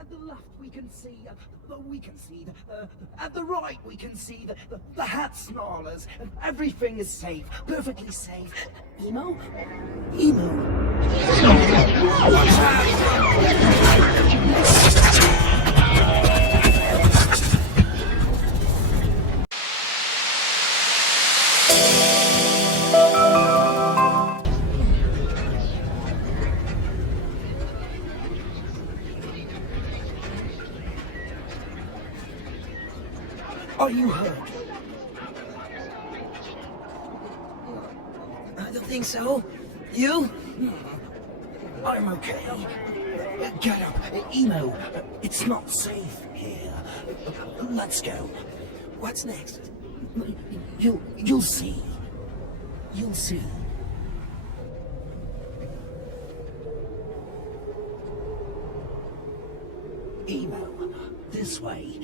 At the left we can see, at the right we can see the hat snarlers. Everything is safe, perfectly safe. Emo? Emo. Watch out! Are you hurt? I don't think so. You? I'm okay. Get up, Emo. It's not safe here. Let's go. What's next? You'll see. You'll see. Emo, this way.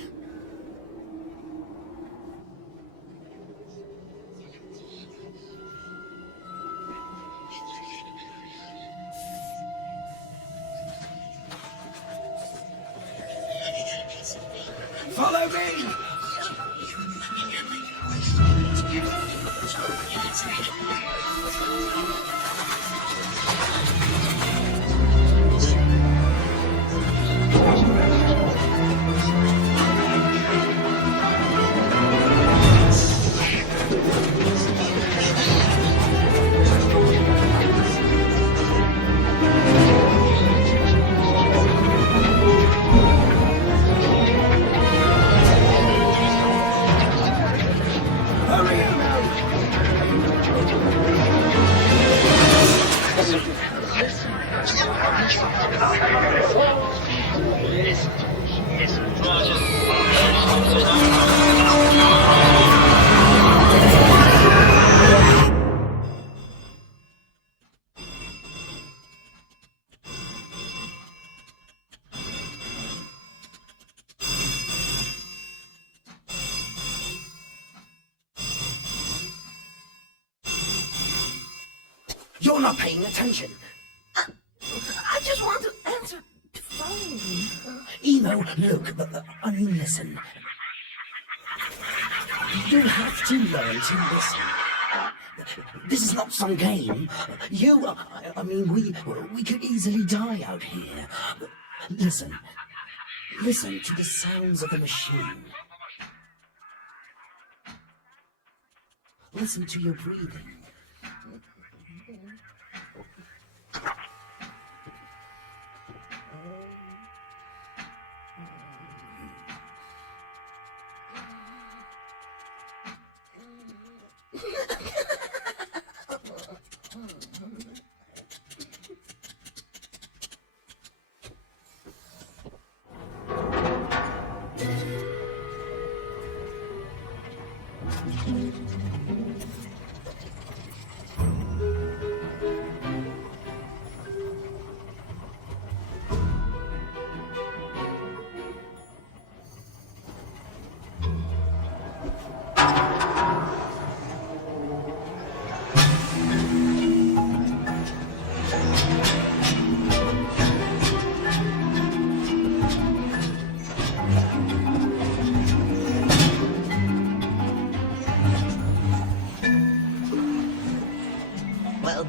Follow me! You're not paying attention. I just want to answer the phone. Emo, look, I mean, listen. You have to learn to listen. This is not some game. I mean, we could easily die out here. Listen. Listen to the sounds of the machine. Listen to your breathing.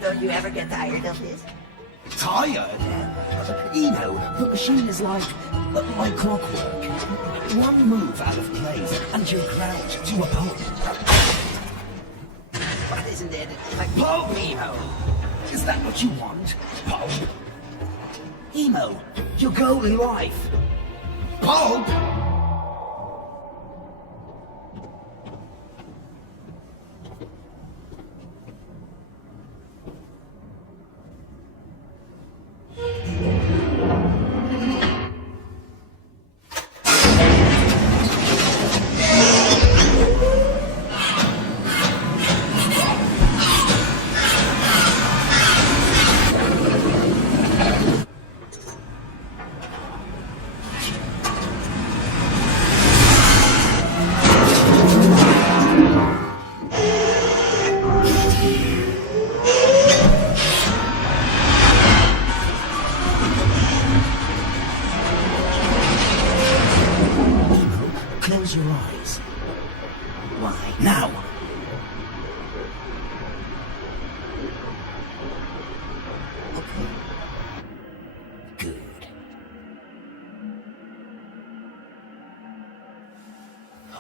Don't you ever get tired of this? Tired? Emo, the machine is like clockwork. One move out of place and you're ground to a pulp. But isn't it like Pulp, Emo! Is that what you want? Pulp? Emo, your goal in life. Pulp?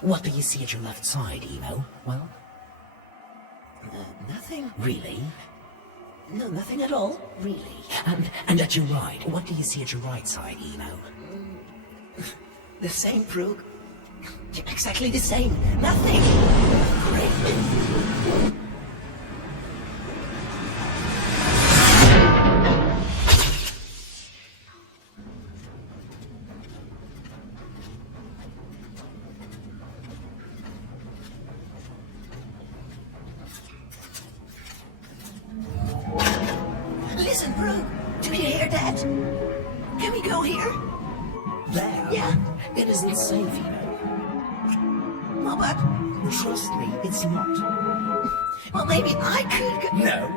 What do you see at your left side, Emo? Well, Nothing. really? No, nothing at all. Really? And at your right, what do you see at your right side, Emo? The same, Proog. Exactly the same. Nothing. Great. Listen, Proog. Do you hear that? Can we go here? There? Yeah. It isn't safe, Emo. Well, but... Trust me, it's not. Well, maybe I could go... No.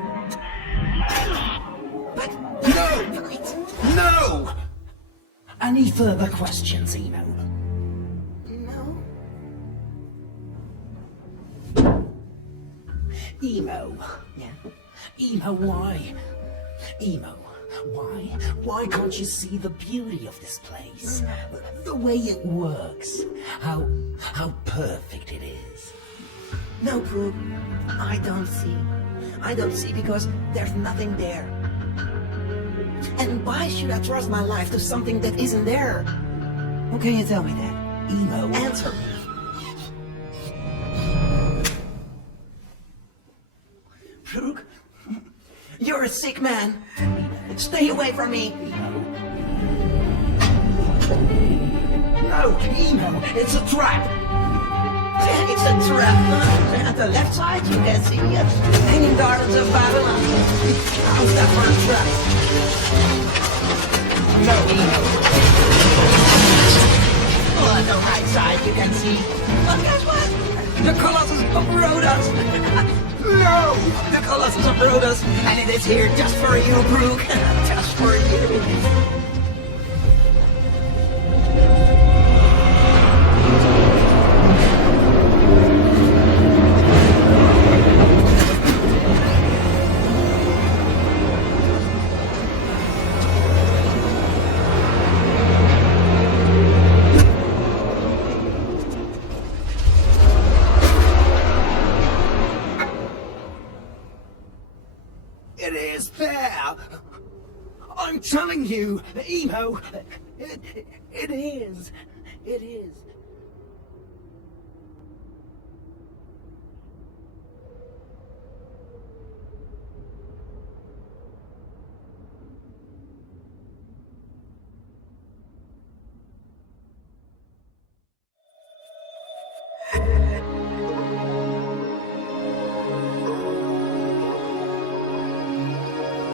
But... No! Wait. No! Any further questions, Emo? No. Emo. Yeah. Emo, why? Emo, why? Why can't you see the beauty of this place? The way it works. How perfect it is. No, Proog. I don't see. I don't see because there's nothing there. And why should I trust my life to something that isn't there? How can you tell me that? Emo. Answer me. Proog, you're a sick man. Stay away from me. No, Emo, it's a trap. It's a trap. At the left side, you can see hanging gardens of Babylon. How's that for a trap? No, Emo. Oh, at the right side, you can see. But guess what? The Colossus of Rhodos. No! The Colossus of Rhodos, and it is here just for you, Proog. Just for you. It is there. I'm telling you, Emo, it is. It is.